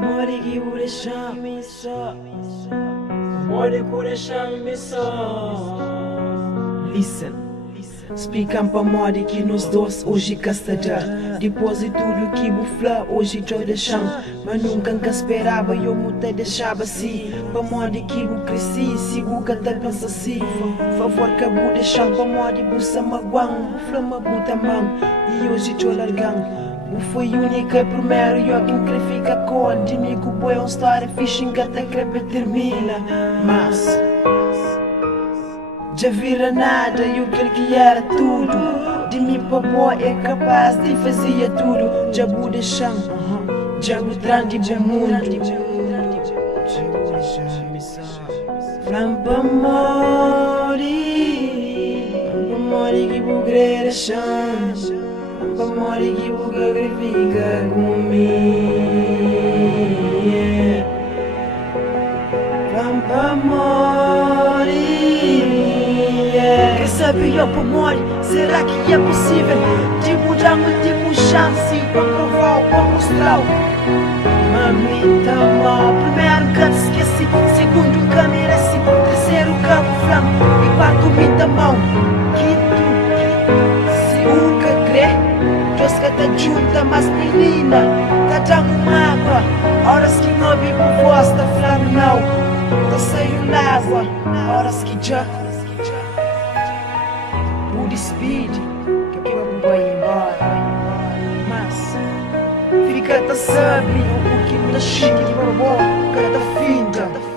Morigi borde chamisa, Mori borde chamisa. Listen, explicam pra Mori que nós dois hoje castajar. Depois de tudo que bufla, hoje eu deixam. Mas nunca que esperava, eu me te deixava assim. Pra Mori que eu cresci, sigo que te pensa assim. Favor que eu deixam, pra Mori bussa maguang, bufla ma buta mão. E hoje eu largam. Foi única primeiro e eu quem fica com de mim que o boi é uma história fixe que até que termina. Mas já vira nada e eu quero que era tudo. De mim para boa é capaz de fazer tudo. Já vou deixar, já vou trande de mundo. Flampa mori que vou querer chão. Mori que buga fica comigo. Rampa mori. Quer saber eu pra Mori? Será que é possível? Tipo dá-me tipo chance pra provar, pra mostrar. Mamita mal, primeiro que te esqueci, segundo que merece, terceiro que eu flamo e quarto me dá mão. Quinto, se o que crê. Deus que tá junta, mas menina, tá dando uma água. Horas que não vivo voz, tá falando não. Tá saindo água, horas que já por speed, que eu vou embora. Mas, fica tá sabe, o que me dá chique, que eu vou, cada finta.